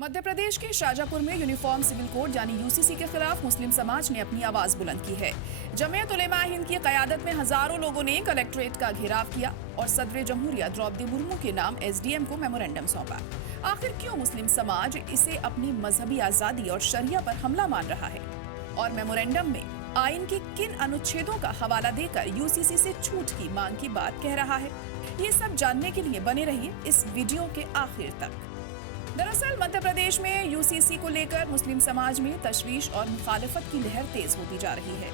मध्य प्रदेश के शाजापुर में uniform civil code यानी यूसीसी के खिलाफ मुस्लिम समाज ने अपनी आवाज बुलंद की है। जमीयत उलेमा हिंद की क़यादत में हजारों लोगों ने कलेक्ट्रेट का घेराव किया और सदर जमहूरिया द्रौपदी मुर्मू के नाम एसडीएम को मेमोरेंडम सौंपा। आखिर क्यों मुस्लिम समाज इसे अपनी मजहबी आजादी और शरिया पर हमला मान रहा है और मेमोरेंडम में आइन के किन अनुच्छेदों का हवाला देकर यूसीसी से छूट की मांग की बात कह रहा है, ये सब जानने के लिए बने रहिए इस वीडियो के आखिर तक। दरअसल मध्य प्रदेश में यूसीसी को लेकर मुस्लिम समाज में तशवीश और मुखालफत की लहर तेज होती जा रही है।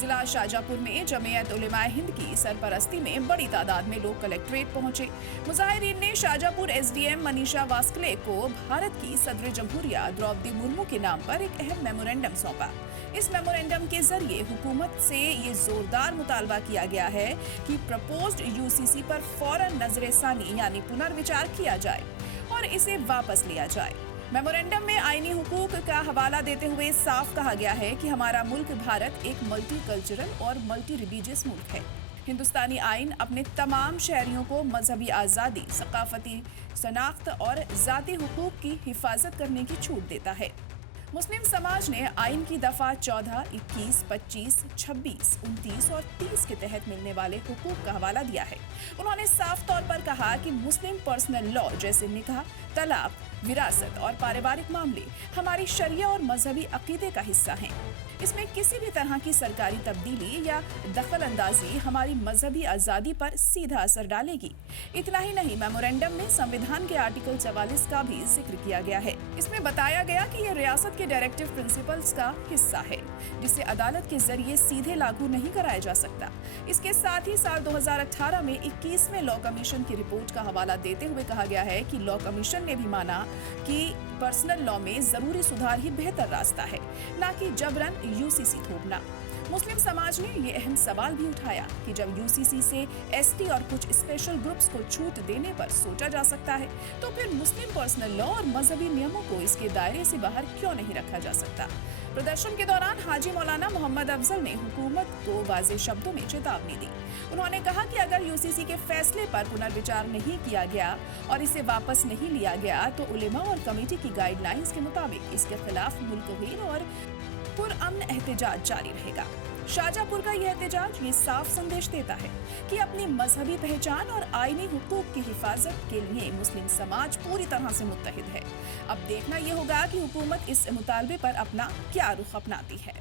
जिला शाजापुर में जमीयत उलेमा हिंद की सरपरस्ती में बड़ी तादाद में लोग कलेक्ट्रेट पहुंचे। मुजाहिरीन ने शाजापुर एसडीएम मनीषा वास्कले को भारत की सदर जमहूरिया द्रौपदी मुर्मू के नाम पर एक अहम मेमोरेंडम सौंपा। इस मेमोरेंडम के जरिए हुकूमत से ये जोरदार मुतालबा किया गया है कि प्रपोज्ड यूसीसी पर फौरन नजर-ए-सानी यानी पुनर्विचार किया जाए और इसे वापस लिया जाए। मेमोरेंडम में आईनी हुकूक का हवाला देते हुए साफ कहा गया है कि हमारा मुल्क भारत एक मल्टी कल्चरल और मल्टी रिलीजियस मुल्क है। हिंदुस्तानी आइन अपने तमाम शहरियों को मजहबी आज़ादी, सकाफती शनाख्त और ज़ाती हुकूक की हिफाजत करने की छूट देता है। मुस्लिम समाज ने आइन की दफा 14, 21, 25, 26, 29 और 30 के तहत मिलने वाले हुकूक का हवाला दिया है। उन्होंने साफ तौर पर कहा कि मुस्लिम पर्सनल लॉ जैसे निकाह, तलाक, विरासत और पारिवारिक मामले हमारी शरिया और मजहबी अकीदे का हिस्सा हैं। इसमें किसी भी तरह की सरकारी तब्दीली या दखल अंदाजी हमारी मजहबी आज़ादी पर सीधा असर डालेगी। इतना ही नहीं, मेमोरेंडम में संविधान के आर्टिकल 44 का भी जिक्र किया गया है। इसमें बताया गया कि यह रियासत के डायरेक्टिव प्रिंसिपल्स का हिस्सा है, जिसे अदालत के जरिए सीधे लागू नहीं कराया जा सकता। इसके साथ ही साल 2018 में 21वें लॉ कमीशन की रिपोर्ट का हवाला देते हुए कहा गया है कि लॉ कमीशन ने भी माना कि पर्सनल लॉ में जरूरी सुधार ही बेहतर रास्ता है, ना कि जबरन यूसीसी थोपना। मुस्लिम समाज ने ये अहम सवाल भी उठाया कि जब यूसीसी से एसटी और कुछ स्पेशल ग्रुप्स को छूट देने पर सोचा जा सकता है, तो फिर मुस्लिम पर्सनल लॉ और मजहबी नियमों को इसके दायरे से बाहर क्यों नहीं रखा जा सकता। प्रदर्शन के दौरान हाजी मौलाना मोहम्मद अफजल ने हुकूमत को वाज़ेह शब्दों में चेतावनी दी। उन्होंने कहा कि अगर यूसीसी के फैसले पर पुनर्विचार नहीं किया गया और इसे वापस नहीं लिया गया, तो उलेमा और कमेटी की गाइडलाइंस के मुताबिक इसके खिलाफ मुल्कगीर और पुरअमन एहतजाज जारी रहेगा। शाजापुर का यह एहतजाज ये साफ संदेश देता है कि अपनी मजहबी पहचान और आईनी हुकूक की हिफाजत के लिए मुस्लिम समाज पूरी तरह से मुत्तहिद है। अब देखना ये होगा कि हुकूमत इस मुतालबे पर अपना क्या रुख अपनाती है।